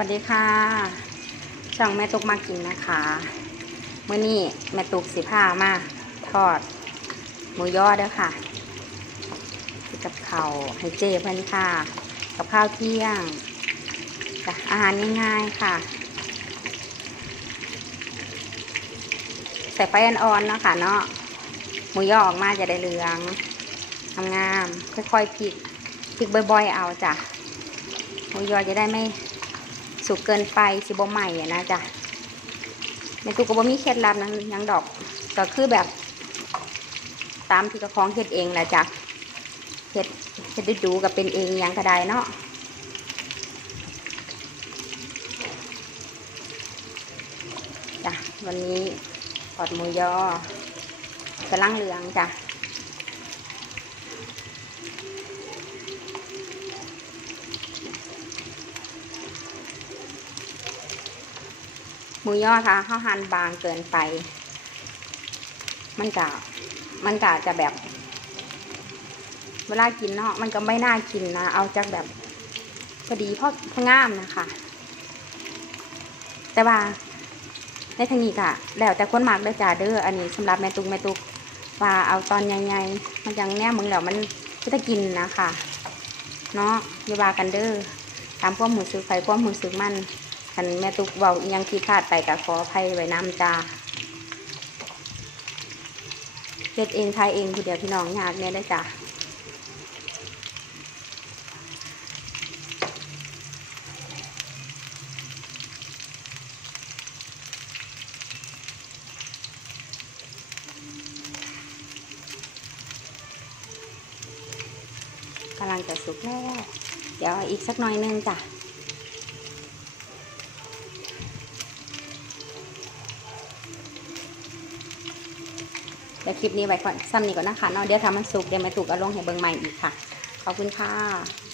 วัสดีค่ะ ช่องแม่ตุกมากินนะคะเมื่อนี้แม่ตุกสิผ้ามาทอดหมูยอเด้อค่ะ กับข้าวให้เจเพื่อนค่ะ กับข้าวเที่ยงจ้ะอาหารง่ายๆค่ะ ใส่ไฟอ่อนๆเนาะค่ะเนาะหมูยอออกมาจะได้เหลืองงามๆค่อยๆพลิกพลิกบ่อยๆเอาจ้ะหมูยอจะได้ไม่ สุกเกินไปสิบ่ใหม่อะนะจ๊ะในตู้ก็บ่มีเคล็ดลับนั้นยังดอกก็คือแบบ ตามที่กระคองเฮ็ดเองแหละจ้ะเฮ็ดเฮ็ดด้ดูกับเป็นเองยังก็ได้เนาะจ้ะวันนี้ทอดมูยอกระลังเหลืองจ้ะ มูยอค่ะข้าวหั่นบางเกินไป มันกะมันกะจะแบบ เวลากินเนาะมันก็ไม่น่ากินนะ เอาจากแบบพอดีพอพองามนะคะ แต่ว่าในทางนี้กะแล้วแต่คนมากเด้อจ้าเด้ออันนี้สำหรับแม่ตุกแม่ตุกว่าเอาตอนใหญ่ๆมันยังแน่มึงแล้วมันก็จะกินนะคะเนาะอย่าว่ากันเด้อตามความหูสึกไฟความหูสึกมัน คันแม่ตุกเบาอยังที่พลาดไปกับขออภัยไว้น้ำจ้าเฮ็ดเองทายเองผู้เดียวพี่น้องยากเนี่ยได้จ้าำลังจะสุกแล้ว เดี๋ยวอีกสักหน่อยนึงจ้ะ ดี๋ยวคลิปนี้ไว้ก่อนซ้ำนี้ก่อนนะคะเนาะเดี๋ยวทำมันสุกเดี๋ยวมาตุกเอาลงให้เบิ่งใหม่อีกค่ะ ขอบคุณค่ะ